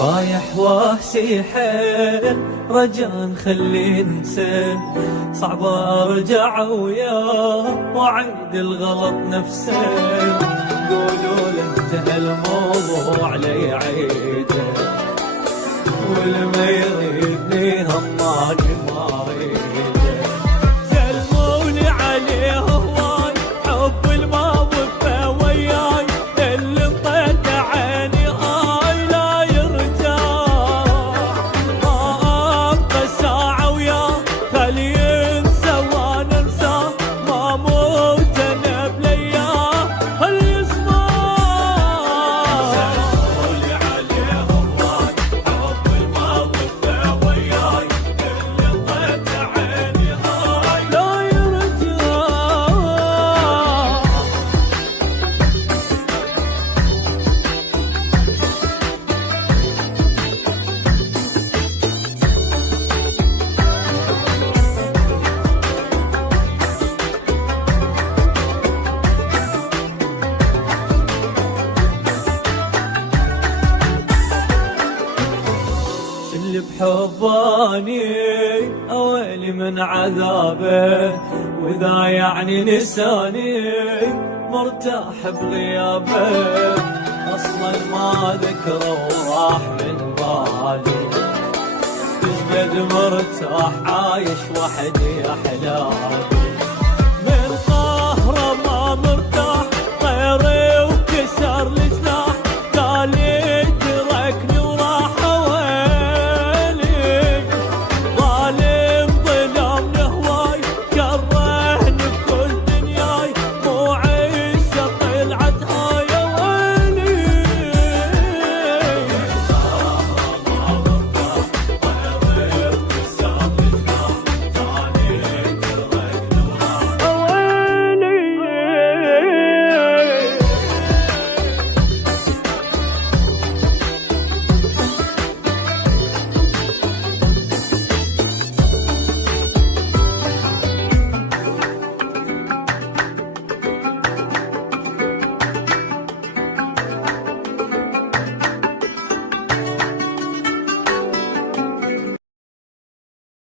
رايح واهسي حيل رجاء خلي انسى، صعب ارجع وياه واعيد الغلط نفسه. قولوا له انتهى الموضوع لي عيده، والما يريدني هماك ما اريده. سلموني عليه هواي حب الما وفى وياي، اللي انطيت عيني هاي لا يرجع. ما ابقى ساعة وياه خلي ينسى وانا انساه، ما موت انا بلياه خلي يسمع. سلموني عليه هواي حب الما وفى وياي، اللي انطيت عيني هاي لا يرجع. اللي بحباني اويلي من عذابه، واذا يعني نساني مرتاح بغيابه. اصلا ما ذكره وراح من بالي، تجد مرتاح عايش وحدي احلامي.